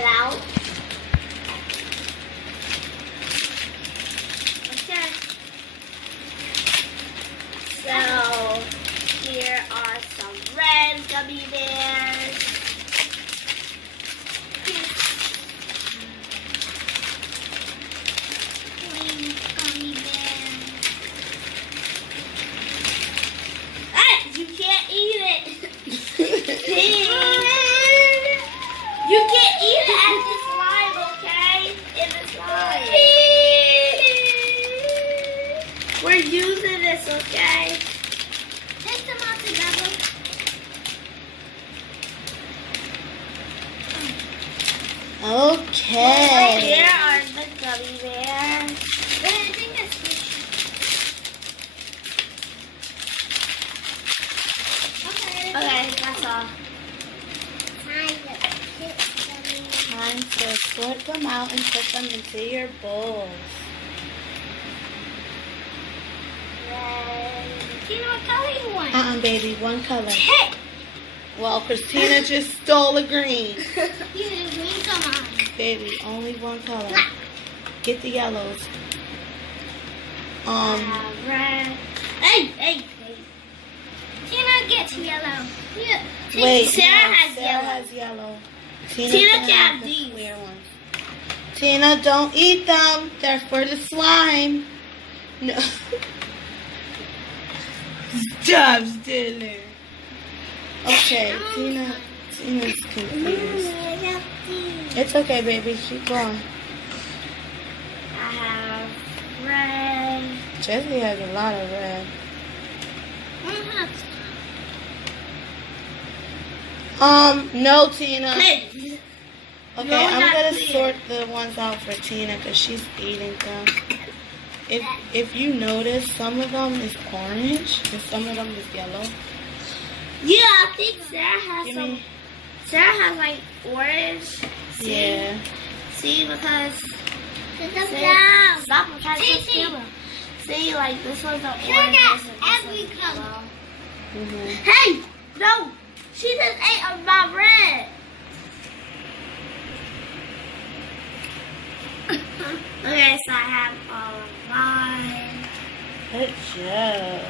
it out. Okay. So here are some red gummy bears. Green gummy bears. Hey, you can't eat it. You can't eat it as the slime, okay? In the slime. We're using this, okay? Mix them all together. Okay. Here are the gummy bears. I think that's okay, that's all. Time to sort them out and put them into your bowls. Tina, what color you want? Baby, one color. Well, Christina just stole a green. Come on. Baby, only one color. Get the yellows. Red. Hey. Tina gets yellow. Yeah. Wait, Sarah has yellow. Tina can can have the these. clear ones. Tina, don't eat them. They're for the slime. No. Stop stealing. Okay, Tina's confused. It's okay, baby. Keep going. I have red. Jessie has a lot of red. No, Tina. Hey. Okay, No, I'm not gonna clear. sort the ones out for Tina because she's eating them. If you notice, some of them is orange and some of them is yellow. Yeah, I think Sarah has some. Sarah has like orange. See? Yeah. See, because. Stop! I'm trying to put camera. See, like this one's an orange. Every color. Hey, no, she just ate of my red. Okay, so I have all of mine. Good job.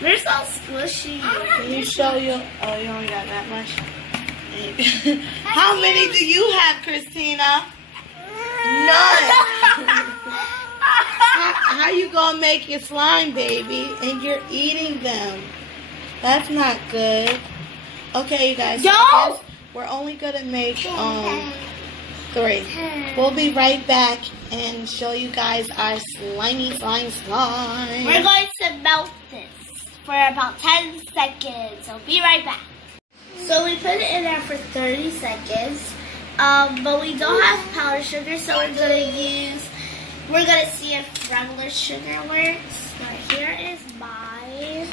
They're so squishy. Can you show your? Oh, you only got that much. How many do you have, Christina? None. How you gonna make your slime, baby? And you're eating them. That's not good. Okay, you guys. So I guess we're only gonna make 3. We'll be right back and show you guys our slimy slime. We're going to melt this for about 10 seconds. So be right back. So we put it in there for 30 seconds. But we don't have powdered sugar, so we're gonna see if regular sugar works. Now here is mine.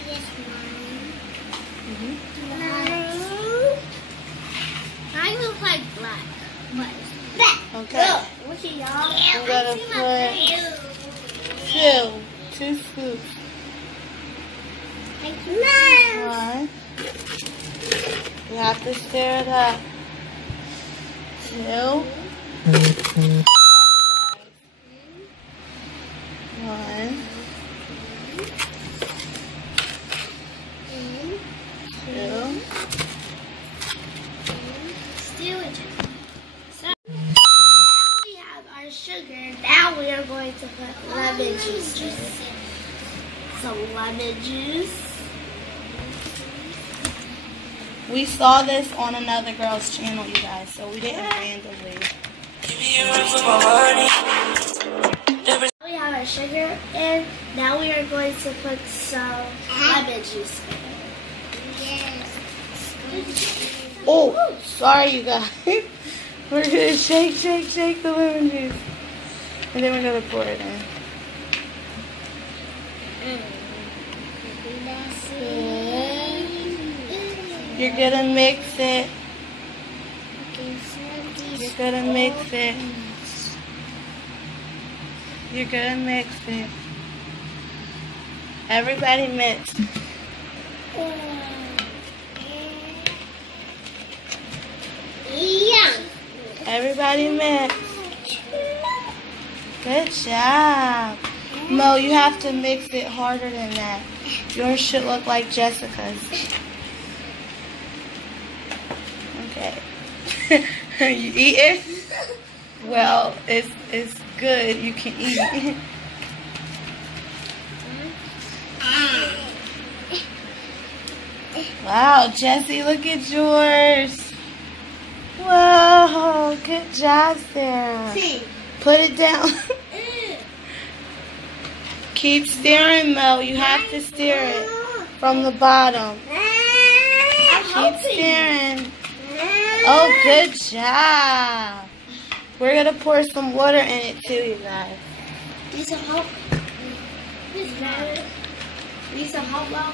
Mine looks like black. Okay. Look at y'all. I'm gonna put 2 scoops. One. You have to stir it up. 2. One. 2. So now we have our sugar. Now we are going to put lemon juice in. Some lemon juice. We saw this on another girl's channel, you guys, so we didn't randomly. We have our sugar in. Now we are going to put some lemon juice in. Yes. Oh, sorry, you guys. We're gonna shake the lemon juice, and then we're gonna pour it in. You're gonna mix it. You're gonna mix it. You're gonna mix it. Everybody mix. Everybody mix. Good job. Mo, you have to mix it harder than that. Yours should look like Jessica's. Okay. You eat it? Well, it's good. You can eat it. Wow, Jessie, look at yours. Whoa, good job, Sarah. Put it down. Keep stirring, Mo. You have to stir it from the bottom. Keep stirring. Oh, good job. We're going to pour some water in it too, you guys. Need some help? Need some help, Mo?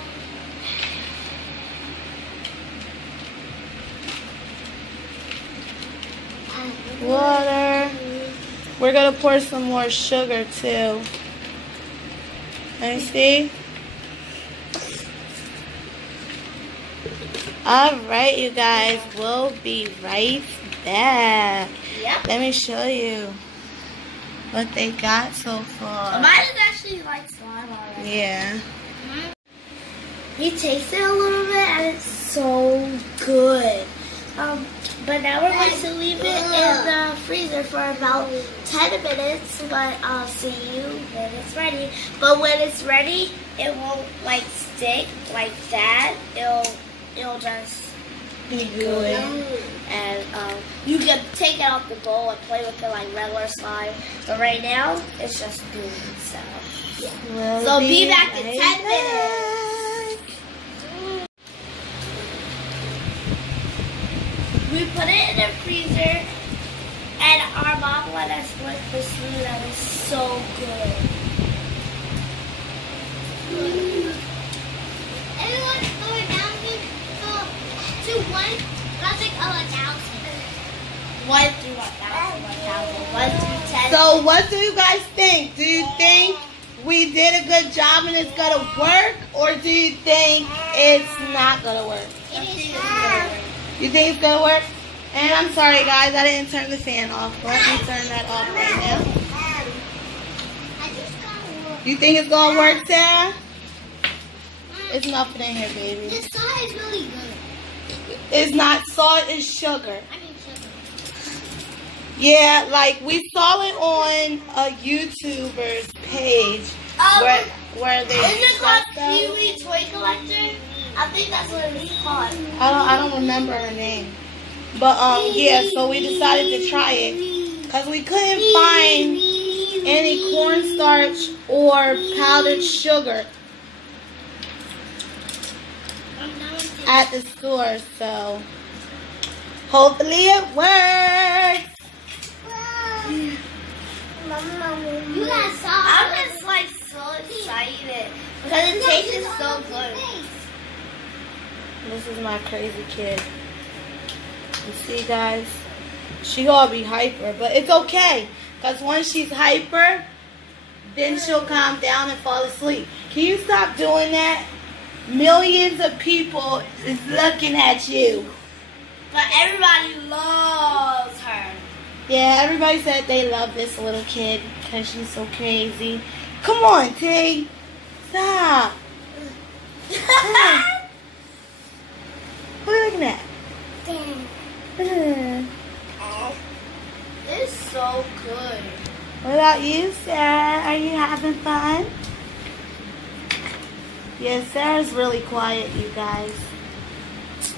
Water. We're going to pour some more sugar too. Let me see. Alright, you guys. We'll be right back. Yep. Let me show you what they got so far. Mine is actually like slime already. Yeah. We tasted a little bit and it's so good. But now we're going to leave it in the freezer for about 10 minutes, but I'll see you when it's ready. But when it's ready, it won't like stick like that. It'll just be good. And you can take it out the bowl and play with it like regular slime. But right now, it's just gooey. So be back in 10 minutes. We put it in the freezer, and our mom let us lick the food that was so good. Everyone go down here to 1,000. 1 through 1,000, 1 through 10. So what do you guys think? Do you think we did a good job and it's going to work? Or do you think it's not going to work? It is going to work. You think it's going to work? And I'm sorry, guys. I didn't turn the fan off. Let me turn that off right now. You think it's going to work, Sarah? It's nothing in here, baby. The salt is really good. It's not salt, it's sugar. I mean sugar. Yeah, like we saw it on a YouTuber's page where they. Is it called Kiwi Toy Collector? I think that's what it's called. I don't remember her name. But yeah, so we decided to try it because we couldn't find any cornstarch or powdered sugar at the store, so hopefully it works. You guys saw. I'm just like so excited because it tastes so good. This is my crazy kid. You see, guys, she gonna be hyper, but it's okay because once she's hyper, then she'll calm down and fall asleep. Can you stop doing that? Millions of people is looking at you. But everybody loves her. Yeah, everybody said they love this little kid because she's so crazy. Come on, T. Stop. What are you looking at? It's so good. What about you, Sarah? Are you having fun? Yeah, Sarah's really quiet, you guys,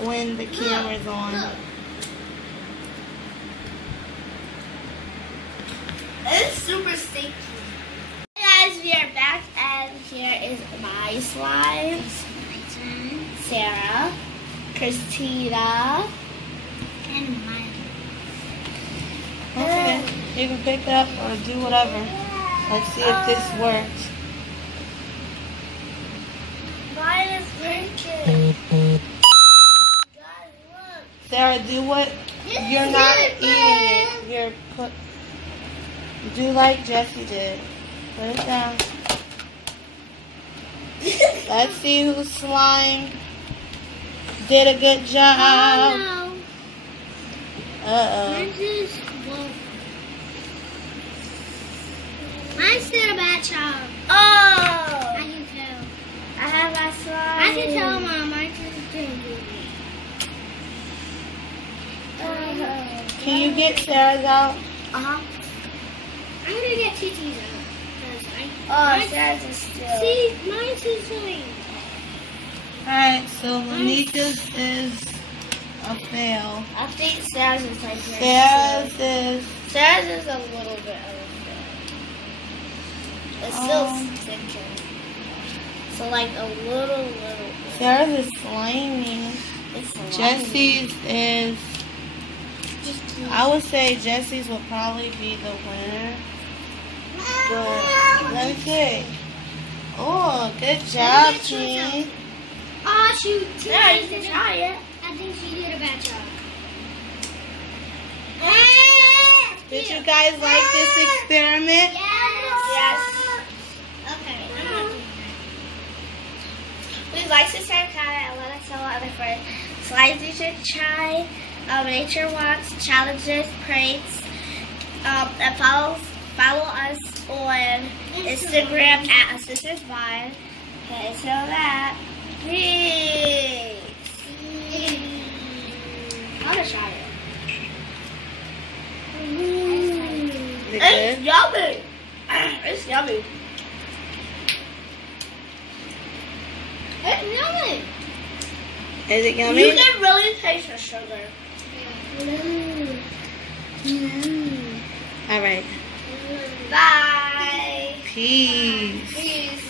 when the camera's on. It's super stinky. Hey guys, we are back, and here is my slime. Sarah, Christina, and mine. Okay, you can pick up or do whatever. Let's see if this works. Mine is breaking. Guys, look. Sarah, do what? You're not eating it. You're do like Jessie did. Put it down. Let's see whose slime did a good job. Oh no. Uh-oh. This is Whoa. Mine's still a bad child. Oh! I can tell. I have my slime. I can tell, Mom. Mine's just stinky. Can you get Sarah's out? Uh-huh. I'm gonna get TT's out. Oh, Sarah's is still. See, mine's is doing. Alright, so Monika's is a fail. I think Sarah's is like here. Sarah's is... Sarah's is a little bit of a fail. It's still sticking. So like a little bit. Sarah's is slimy. It's slimy. Jessie's is... I would say Jessie's will probably be the winner. But let me see. Oh, good job, team. Oh, shoot. Yeah, you can try it. I think she did a bad job. Did you guys like this experiment? Yes. Okay, I'm not doing Please like, subscribe, comment, and let us know what other friends. Slides you should try. Nature walks, challenges, pranks. And follow us on Instagram at AssistanceVine. Okay, so that. Peace. I'm gonna try it. Is it It's good? yummy. It's yummy. It's yummy. Is it yummy? You can really taste the sugar. Alright. Bye. Peace. Peace.